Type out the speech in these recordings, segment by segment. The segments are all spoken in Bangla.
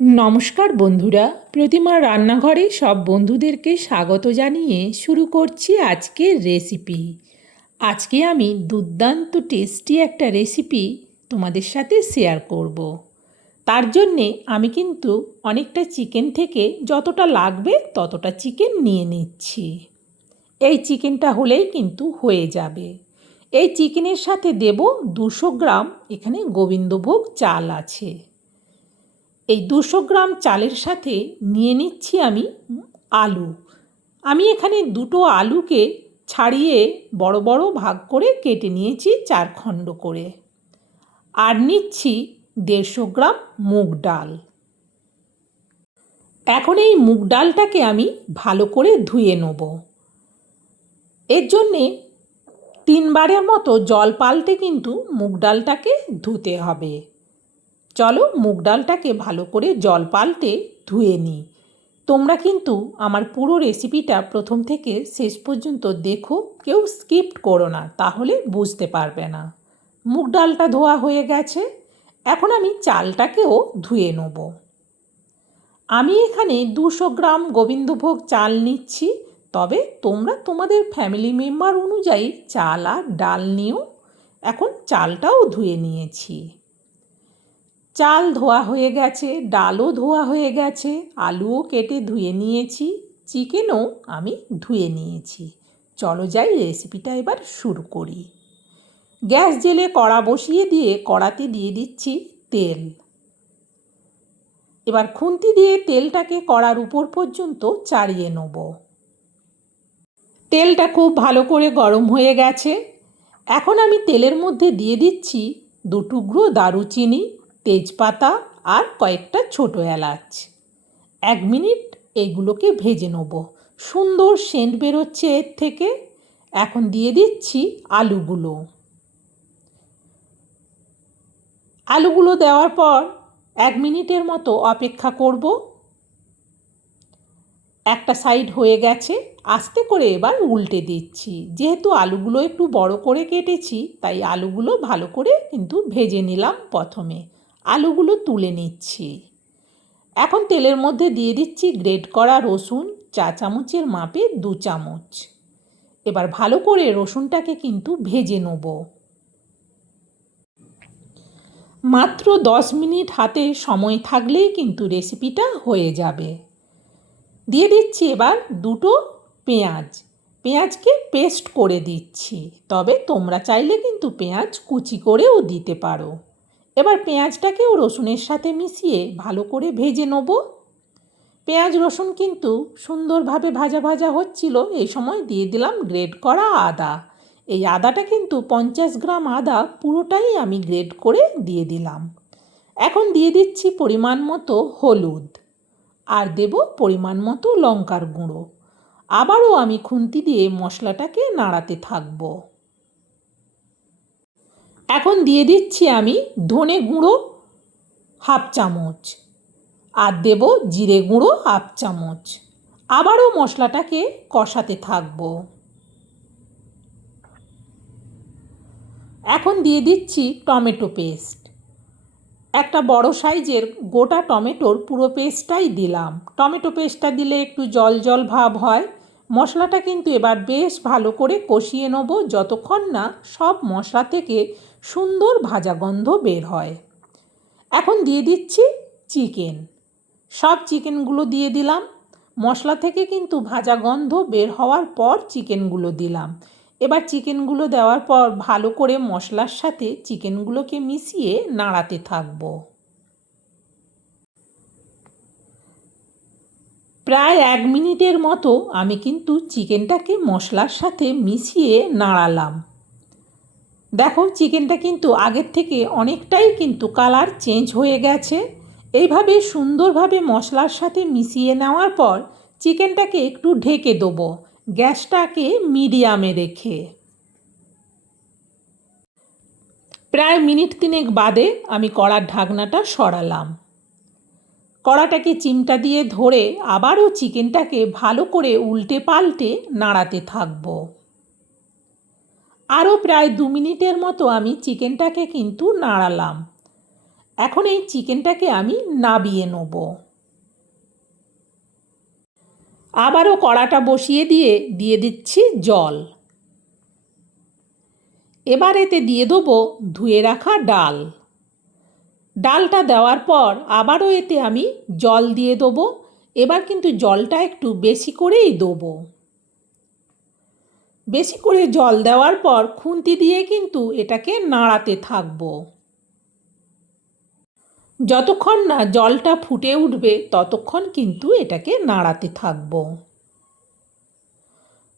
নমস্কার বন্ধুরা, প্রতিমার রান্নাঘরে সব বন্ধুদেরকে স্বাগত জানিয়ে শুরু করছি আজকের রেসিপি। আজকে আমি দুর্দান্ত টেস্টি একটা রেসিপি তোমাদের সাথে শেয়ার করব। তার জন্যে আমি কিন্তু অনেকটা চিকেন থেকে যতটা লাগবে ততটা চিকেন নিয়ে নিচ্ছি। এই চিকেনটা হলেই কিন্তু হয়ে যাবে। এই চিকেনের সাথে দেব 200 গ্রাম এখানে গোবিন্দভোগ চাল আছে। এই 200 গ্রাম চালের সাথে নিয়ে নিচ্ছি আমি আলু। আমি এখানে দুটো আলুকে ছাড়িয়ে বড় বড় ভাগ করে কেটে নিয়েছি 4 খণ্ড করে। আর নিচ্ছি 150 গ্রাম মুগ ডাল। এখন এই মুগ ডালটাকে আমি ভালো করে ধুয়ে নেব। এর জন্যে 3 বারের মতো জল পাল্টে কিন্তু মুগ ডালটাকে ধুতে হবে। চলো মুগ ডালটাকে ভালো করে জল পাল্টে ধুয়ে নিই। তোমরা কিন্তু আমার পুরো রেসিপিটা প্রথম থেকে শেষ পর্যন্ত দেখো, কেউ স্কিপ করো না, তাহলে বুঝতে পারবে না। মুগ ডালটা ধোয়া হয়ে গেছে, এখন আমি চালটাকেও ধুয়ে নেব। আমি এখানে 200 গ্রাম গোবিন্দভোগ চাল নিচ্ছি, তবে তোমরা তোমাদের ফ্যামিলি মেম্বার অনুযায়ী চাল আর ডাল নিও। এখন চালটাও ধুয়ে নিয়েছি। চাল ধোয়া হয়ে গেছে, ডালও ধোয়া হয়ে গেছে, আলুও কেটে ধুয়ে নিয়েছি, চিকেনও আমি ধুয়ে নিয়েছি। চলো যাই রেসিপিটা এবার শুরু করি। গ্যাস জেলে কড়া বসিয়ে দিয়ে কড়াতে দিয়ে দিচ্ছি তেল। এবার খুন্তি দিয়ে তেলটাকে কড়ার উপর পর্যন্ত চাড়িয়ে নেব। তেলটা খুব ভালো করে গরম হয়ে গেছে। এখন আমি তেলের মধ্যে দিয়ে দিচ্ছি 2 টুকরো দারুচিনি, তেজপাতা আর কয়েকটা ছোট এলাচ। 1 মিনিট এইগুলোকে ভেজে নেব। সুন্দর সেন্ট বেরোচ্ছে এর থেকে। এখন দিয়ে দিচ্ছি আলুগুলো। আলুগুলো দেওয়ার পর 1 মিনিটের মতো অপেক্ষা করব। একটা সাইড হয়ে গেছে, আস্তে করে এবার উল্টে দিচ্ছি। যেহেতু আলুগুলো একটু বড় করে কেটেছি, তাই আলুগুলো ভালো করে কিন্তু ভেজে নিলাম প্রথমে। আলুগুলো তুলে নিচ্ছি। এখন তেলের মধ্যে দিয়ে দিচ্ছি গ্রেট করা রসুন, 4 চামচের মাপে 2 চামচ। এবার ভালো করে রসুনটাকে কিন্তু ভেজে নেব। মাত্র 10 মিনিট হাতে সময় থাকলেই কিন্তু রেসিপিটা হয়ে যাবে। দিয়ে দিচ্ছি এবার 2টো পেঁয়াজ। পেঁয়াজকে পেস্ট করে দিচ্ছি, তবে তোমরা চাইলে কিন্তু পেঁয়াজ কুচি করেও দিতে পারো। এবার পেঁয়াজটাকেও রসুনের সাথে মিশিয়ে ভালো করে ভেজে নেব। পেঁয়াজ রসুন কিন্তু সুন্দরভাবে ভাজা ভাজা হচ্ছিল, এই সময় দিয়ে দিলাম গ্রেট করা আদা। এই আদাটা কিন্তু 50 গ্রাম আদা পুরোটাই আমি গ্রেট করে দিয়ে দিলাম। এখন দিয়ে দিচ্ছি পরিমাণ মতো হলুদ আর দেব পরিমাণ মতো লঙ্কার গুঁড়ো। আবারও আমি খুন্তি দিয়ে মশলাটাকে নাড়াতে থাকব। এখন দিয়ে দিচ্ছি আমি ধনে গুঁড়ো 1/2 চামচ আর দেব জিরে গুঁড়ো 1/2 চামচ। আবারও মশলাটাকে কষাতে থাকব। এখন দিয়ে দিচ্ছি টমেটো পেস্ট। একটা বড় সাইজের গোটা টমেটোর পুরো পেস্টটাই দিলাম। টমেটো পেস্টটা দিলে একটু জল জল ভাব হয়। মশলাটা কিন্তু এবার বেশ ভালো করে কষিয়ে নেব, যতক্ষণ না সব মশলা থেকে সুন্দর ভাজা গন্ধ বের হয়। এখন দিয়ে দিচ্ছি চিকেন। সব চিকেনগুলো দিয়ে দিলাম। মশলা থেকে কিন্তু ভাজা গন্ধ বের হওয়ার পর চিকেনগুলো দিলাম। এবার চিকেনগুলো দেওয়ার পর ভালো করে মশলার সাথে চিকেনগুলোকে মিশিয়ে নাড়াতে থাকব। প্রায় 1 মিনিটের মতো আমি কিন্তু চিকেনটাকে মশলার সাথে মিশিয়ে নাড়ালাম। দেখো চিকেনটা কিন্তু আগের থেকে অনেকটাই কিন্তু কালার চেঞ্জ হয়ে গেছে। এইভাবে সুন্দরভাবে মশলার সাথে মিশিয়ে নেওয়ার পর চিকেনটাকে একটু ঢেকে দেবো, গ্যাসটাকে মিডিয়ামে রেখে। প্রায় মিনিট 3 বাদে আমি কড়ার ঢাকনাটা সরালাম। কড়াটাকে চিমটা দিয়ে ধরে আবারও চিকেনটাকে ভালো করে উল্টে পাল্টে নাড়াতে থাকবো। আরও প্রায় 2 মিনিটের মতো আমি চিকেনটাকে কিন্তু নাড়ালাম। এখন এই চিকেনটাকে আমি নাবিয়ে নেব। আবারও কড়াটা বসিয়ে দিয়ে দিচ্ছি জল। এবার এতে দিয়ে দেবো ধুয়ে রাখা ডাল। ডালটা দেওয়ার পর আবারও এতে আমি জল দিয়ে দেবো। এবার কিন্তু জলটা একটু বেশি করেই দেবো। বেশি করে জল দেওয়ার পর খুন্তি দিয়ে কিন্তু এটাকে নাড়াতে থাকবো। যতক্ষণ না জলটা ফুটে উঠবে ততক্ষণ কিন্তু এটাকে নাড়াতে থাকবো।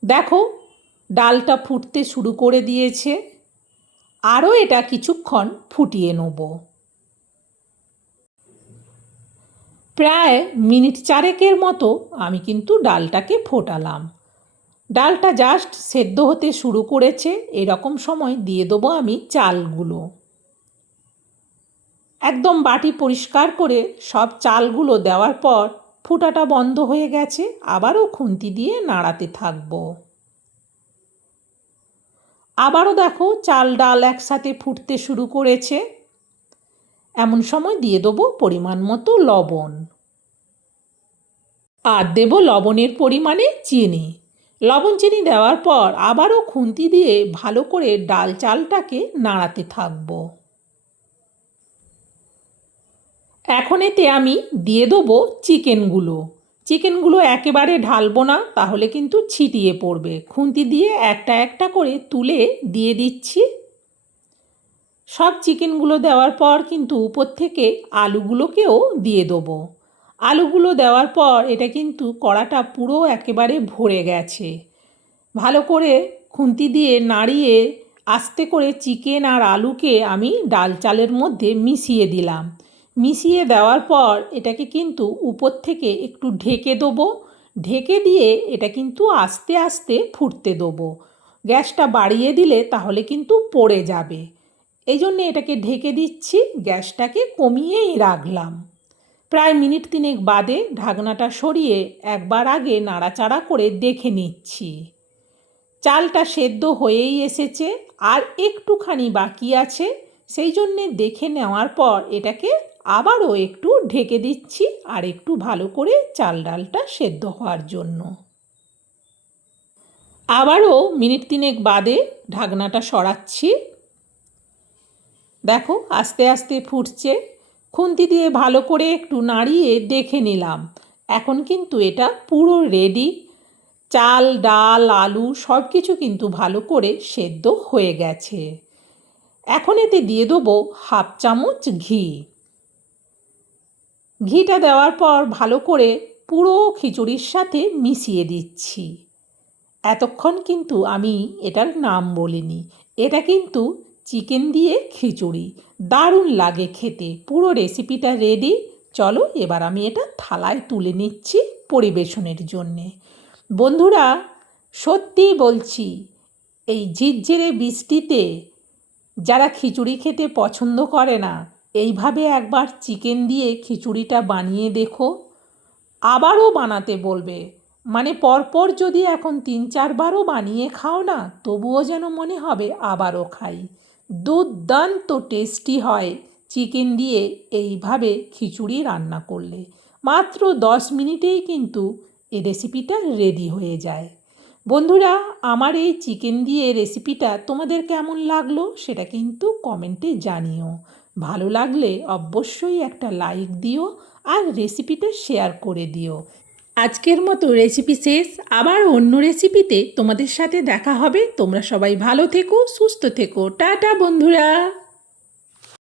দেখো ডালটা ফুটতে শুরু করে দিয়েছে। আরও এটা কিছুক্ষণ ফুটিয়ে নেব। প্রায় মিনিট 4 মতো আমি কিন্তু ডালটাকে ফোটালাম। ডালটা জাস্ট সেদ্ধ হতে শুরু করেছে। এরকম সময় দিয়ে দেবো আমি চালগুলো। একদম বাটি পরিষ্কার করে সব চালগুলো দেওয়ার পর ফুটাটা বন্ধ হয়ে গেছে। আবারও খুন্তি দিয়ে নাড়াতে থাকবো। আবারও দেখো চাল ডাল একসাথে ফুটতে শুরু করেছে। এমন সময় দিয়ে দেবো পরিমাণ মতো লবণ। আর দেব লবণের পরিমাণে চিনি। লবণ চিনি দেওয়ার পর আবারও খুন্তি দিয়ে ভালো করে ডাল চালটাকে নাড়াতে থাকবো। এখন এতে আমি দিয়ে দেবো চিকেনগুলো একেবারে ঢালবো না, তাহলে কিন্তু ছিটিয়ে পড়বে। খুন্তি দিয়ে একটা একটা করে তুলে দিয়ে দিচ্ছি। সব চিকেনগুলো দেওয়ার পর কিন্তু উপর থেকে আলুগুলোকেও দিয়ে দেবো। আলুগুলো দেওয়ার পর এটা কিন্তু কড়াটা পুরো একেবারে ভরে গেছে। ভালো করে খুন্তি দিয়ে নাড়িয়ে আস্তে করে চিকেন আর আলুকে আমি ডাল চালের মধ্যে মিশিয়ে দিলাম। মিশিয়ে দেওয়ার পর এটাকে কিন্তু উপর থেকে একটু ঢেকে দেবো। ঢেকে দিয়ে এটা কিন্তু আস্তে আস্তে ফুটতে দেবো। গ্যাসটা বাড়িয়ে দিলে তাহলে কিন্তু পড়ে যাবে। এই জন্যে এটাকে ঢেকে দিচ্ছি, গ্যাসটাকে কমিয়েই রাখলাম। প্রায় মিনিট 3 বাদে ঢাকনাটা সরিয়ে একবার আগে নাড়াচাড়া করে দেখে নিচ্ছি। চালটা সেদ্ধ হয়েই এসেছে, আর একটুখানি বাকি আছে। সেই জন্যে দেখে নেওয়ার পর এটাকে আবারও একটু ঢেকে দিচ্ছি, আর একটু ভালো করে চাল ডালটা সেদ্ধ হওয়ার জন্য। আবারও মিনিট 3 বাদে ঢাকনাটা সরাচ্ছি। দেখো আস্তে আস্তে ফুটছে। খুন্তি দিয়ে ভালো করে একটু নাড়িয়ে দেখে নিলাম। এখন কিন্তু এটা পুরো রেডি। চাল ডাল আলু সব কিছু কিন্তু ভালো করে সেদ্ধ হয়ে গেছে। এখন এতে দিয়ে দেবো 1/2 চামচ ঘি। ঘিটা দেওয়ার পর ভালো করে পুরো খিচুড়ির সাথে মিশিয়ে দিচ্ছি। এতক্ষণ কিন্তু আমি এটার নাম বলিনি। এটা কিন্তু চিকেন দিয়ে খিচুড়ি, দারুণ লাগে খেতে। পুরো রেসিপিটা রেডি। চলো এবার আমি এটা থালায় তুলে নিচ্ছি পরিবেশনের জন্যে। বন্ধুরা, সত্যিই বলছি, এই ঝিরঝিরে বৃষ্টিতে যারা খিচুড়ি খেতে পছন্দ করে না, এইভাবে একবার চিকেন দিয়ে খিচুড়িটা বানিয়ে দেখো। আবারও বানাতে বলবে। মানে পরপর যদি এখন 3-4 বারও বানিয়ে খাও না, তবুও যেন মনে হবে আবারও খাই। দুর্দান্ত টেস্টি হয় চিকেন দিয়ে এইভাবে খিচুড়ি রান্না করলে। মাত্র 10 মিনিটেই কিন্তু এই রেসিপিটা রেডি হয়ে যায়। বন্ধুরা, আমার এই চিকেন দিয়ে রেসিপিটা তোমাদের কেমন লাগলো সেটা কিন্তু কমেন্টে জানিও। ভালো লাগলে অবশ্যই একটা লাইক দিও, আর রেসিপিটা শেয়ার করে দিও। আজকের মতো রেসিপি শেষ। আবার অন্য রেসিপিতে তোমাদের সাথে দেখা হবে। তোমরা সবাই ভালো থেকো, সুস্থ থেকো। টাটা বন্ধুরা।